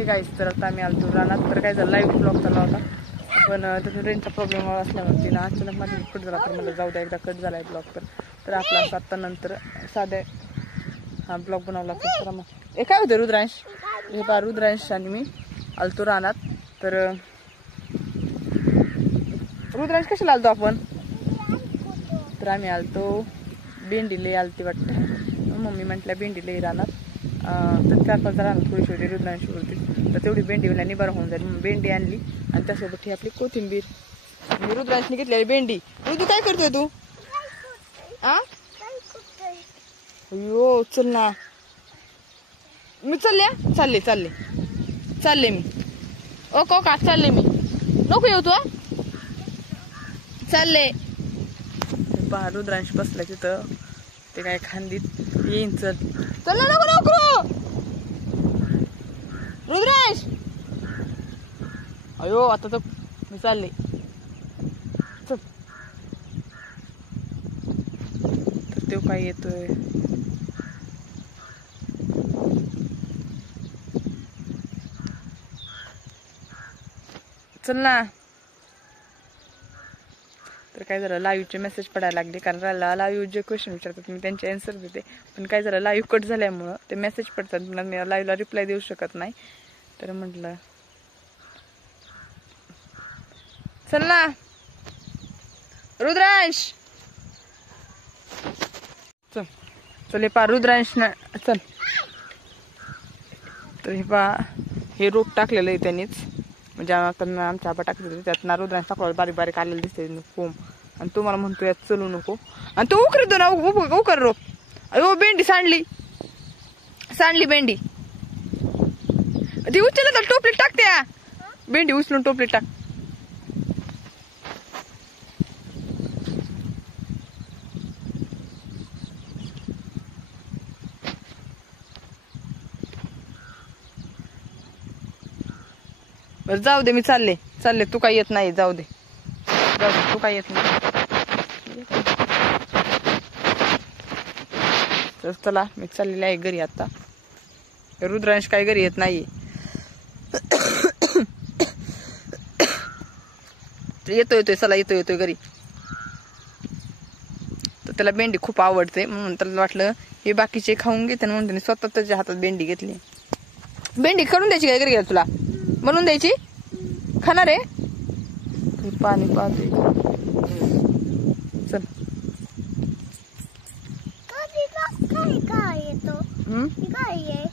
Hey guys तर आता आम्ही आलतो रानात. तर काय झालं लाईव्ह ब्लॉग चालला होता पण त्याचा रेंजचा प्रॉब्लेम असल्यामुळे तिला अचानक माझी कट झाला. तर मला जाऊ द्या एकदा कट झाला आहे ब्लॉग. तर आपला 7 नंतर साध्या हा ब्लॉग बनवला. तर मग हे काय होतं रुद्रांश हे बा रुद्रांश आणि मी आलतो रानात. तर रुद्रांश कशाला आलतो आपण तर आम्ही आलतो भेंडीले आलती वाटतं. मम्मी म्हटल्या भेंडीले रानात तर 4-5 रानात थोडीशी होती रुद्रांशी होती. तर तेवढी भेंडी निबार होऊन जाईल मग भेंडी आणली आणि त्यासोबत ही आपली कोथिंबीर. मी रुद्रांशने घेतलेली भेंडी. रुद्र काय करतोय तू अयो चल ना मी चालले मी ओ का चालले मी नको येऊ तू चालले. पहा रुद्रांश बसला तिथं ते काय खांदीत येईन. चल नको रुद्रांश अयो आता तर मी चालले. चल तर तो काय येतोय चल ना. तर काय झालं लाईव्हचे मेसेज पडायला लागले कारण लाईव्ह जे क्वेश्चन विचारतात मी त्यांचे आन्सर देते. पण काय झालं लाईव्ह कट झाल्यामुळं ते मेसेज पडतात मला मी लाईव्हला रिप्लाय देऊ शकत नाही. तर म्हटलं चल ना रुद्रांश चल हे पा रुद्रांश ना चल. तर हे पा हे रोप टाकलेलं आहे त्यांनीच म्हणजे आमच्या आबा टाकले होते त्यात ना रुद्रांश टाकला बारीक बारीक आलेलं दिसते कोंब. आणि तो मला म्हणतो यात चलू नको आणि तो उकरतो ना उकर रोप. अयो भेंडी सांडली भेंडी ती उचल तर टोपलीत टाकते भेंडी उचलून टोपलीत टाक. जाऊ दे मी चालले तू काय येत नाही. जाऊ दे तू काय येत नाही. तर चला मी चाललेली आहे घरी आता. रुद्रांश काय घरी येत नाही. येतोय चला येतोय घरी. तर त्याला भेंडी खूप आवडते म्हणून त्याला वाटलं हे बाकीचे खाऊन घेते म्हणून त्याने स्वतः त्याच्या हातात भेंडी घेतली. भेंडी करून द्यायची काय घरी तुला बनवून द्यायची खाणार आहे. पाणी पाहते चल काय येतो काय आहे